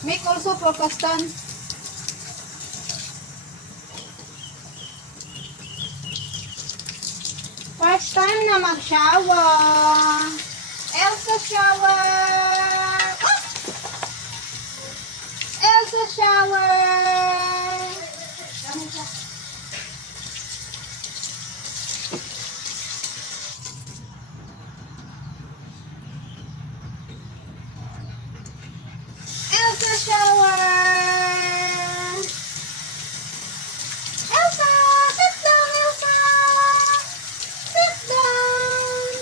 Make also for Kastan. First time na mag-shower. Elsa shower. Ah! Elsa shower. Elsa shower. Elsa, sit down, Elsa. Sit down.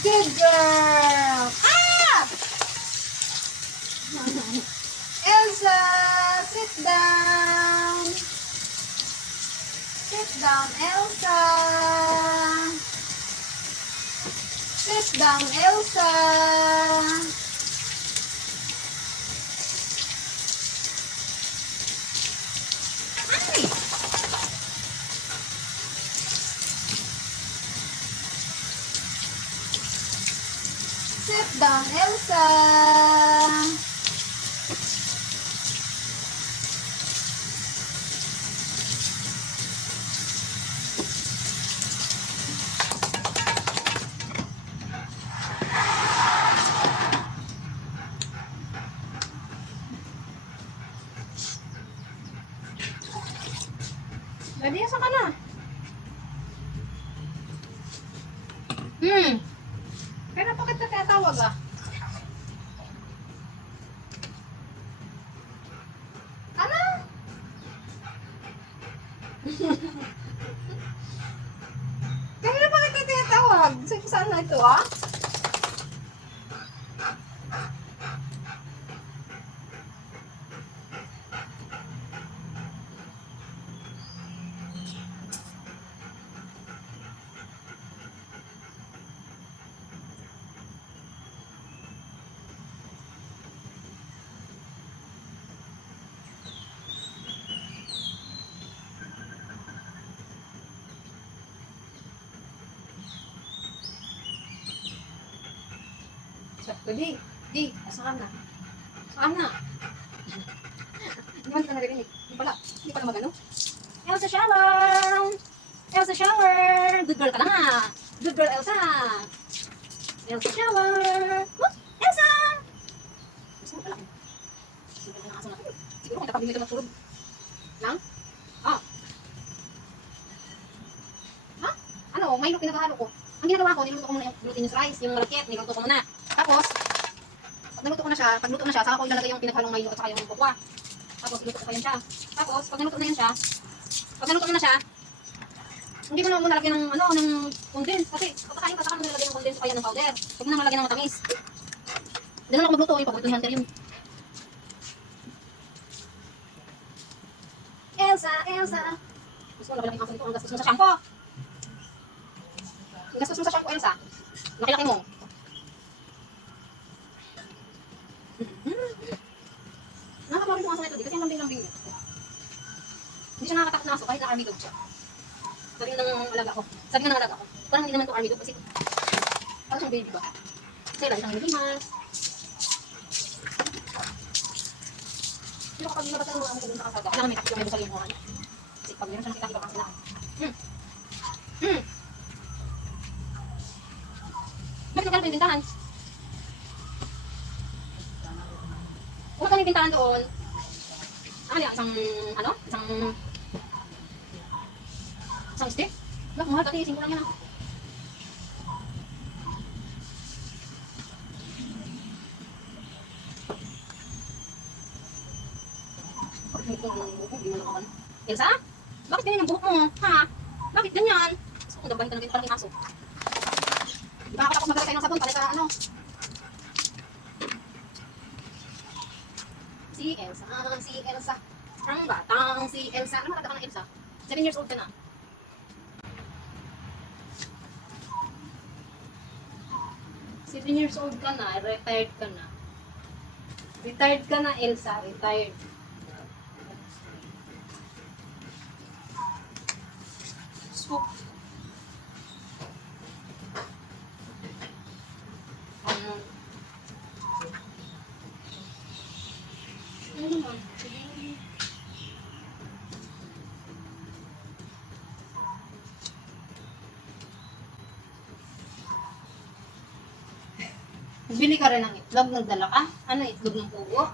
Good girl. Ah! Elsa, sit down. Sit down, Elsa. Sit down, Elsa. Ay! Sit down, Elsa. Ready, asa ka na? Kaya bakit na tinatawag ah? Ano? Kaya bakit na tinatawag? Saan na ito ah? Di, asahan na. Asahan na. Hindi man ka naririnig. Hindi pala magano. Elsa shower! Elsa shower! Good girl ka na nga. Good girl, Elsa. Elsa shower! Oh, Elsa! Elsa mo pala. Siguro na asa na. Siguro kung tapag dito magsurog. Lang? Ah. Ha? Ano? May pinagahalo ko. Ang ginagawa ko, niluto ko muna yung glutinous rice, yung malakit, niluto ko muna. Tapos, pag naluto ko na siya, saka ko ilalagay yung pinaghalong Milo at saka yung kokwa. Tapos, iluto ko yan siya. Tapos, pag naluto na siya, hindi mo na muna lagyan ng condense. Kasi, pagkakain ka, saka mo nalagyan ng condense o kaya ng powder. Huwag mo na malagyan ng matamis. Ganun ako magluto, yung paborito ni Hunter yun. Elsa. Gusto mo na yung aso nito, ang gastos mo sa shampoo. Ang gastos mo sa shampoo, Elsa. Laki-laki mo. Nakakapagin mo aso na ito, kasi ang lambing-lambing niya. Hindi siya nakakatakot na aso, kahit na army dog siya. Sabi ng alaga ko, parang hindi naman ito army dog kasi parang siyang baby ba? Kasi lagi siyang hinihimas. Pero kapag nilabas ng mga amo ko dun sa kasaga, kailangan may takip yung may sa limuhan. Kasi pag meron siya nakita, iba pang sila. Bakit nagkano yung tindahan? Kung magkano yung tindahan doon, isang stick? Wala, mahal kasi, 5 lang yan ah. Elsa? Bakit ganyan ang buhok mo? Ha? Bakit ganyan? Gusto kong dabahin ka na ganyan parang inaso. Di ba ako tapos magalit tayo ng sabon? Pala ka ano? Si Elsa. Ang batang si Elsa. Ano matanda ka na Elsa? 7 years old ka na. Seven years old ka na, retired ka na. Retired ka na, Elsa. Retired. So, Bili ka rin ng itlog, nagdala ka? Ano, itlog ng pugo?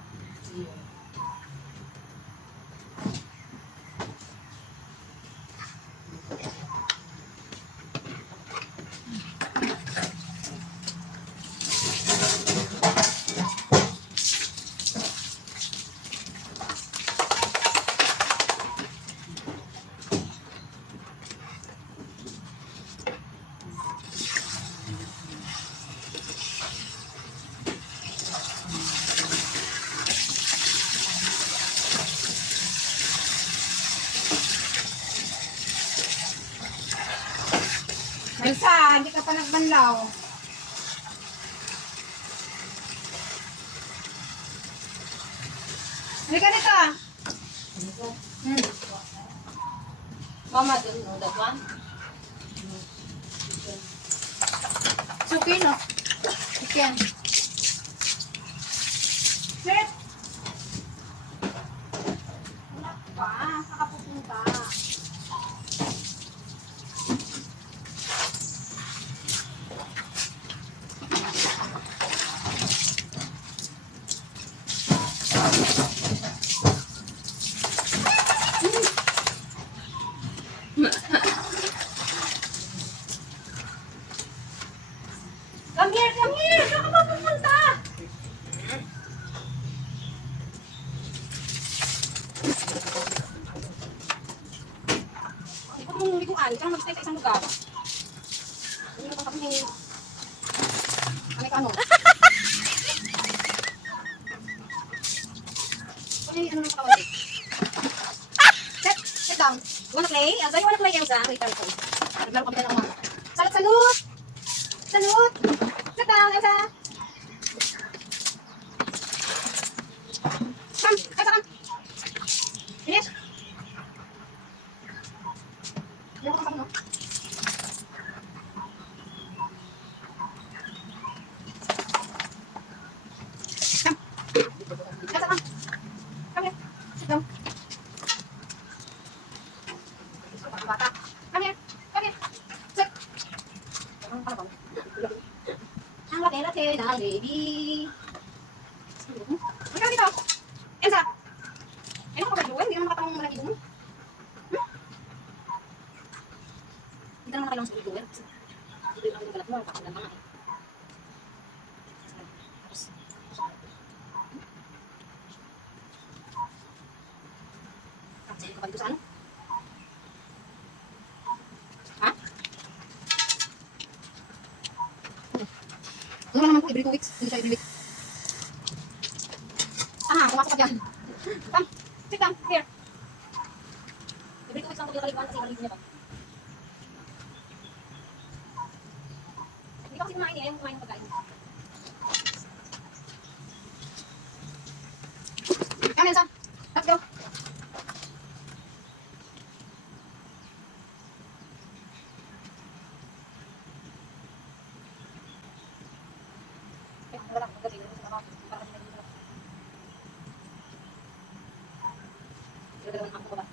Elsa, hindi ka pa nagbanlaw. Halika nito. Mama, dun, no, that one. Suki, no? Chicken. Sit. Wala pa, saka pupunta. Come here, come here! Saan ka ba pupunta? Ikot mong liguan, ikaw mag-stay sa isang lugar. Hindi ka kami ano? Ano nang pakawali? Sit down. You wanna play? Elsa, you wanna play, Elsa? Wait, wait. Naglaro kami na ng mga. Salut! Salut! Sit down, Elsa! Come! Elsa, come! Finish! Hindi ako kasama, no? Come! Elsa, come! Come here! Sit down! Bata! Come here! Come here! Sit! Ang laki-laki ng baby. Ikaw dito. Elsa. Ano ka ba gawin? Hindi naman makatawang malaki doon. Hindi naman kailangan sa gawin. Hindi naman galat mo. Pakaganda nga eh. Kasi kapag dito sa ano? Ha? Ano naman po, every 2 weeks. Hindi siya every week. Pumasok ka dyan. Come, sit down, here. Every 2 weeks lang po kaliguan kasi kaliguan niya pa. Hindi ka kasi kumain eh, ayaw kumain ng pagkain. Come, Elsa. Let's go. Wala, magkabili. Para kasi naging sarap. Pero ako ba?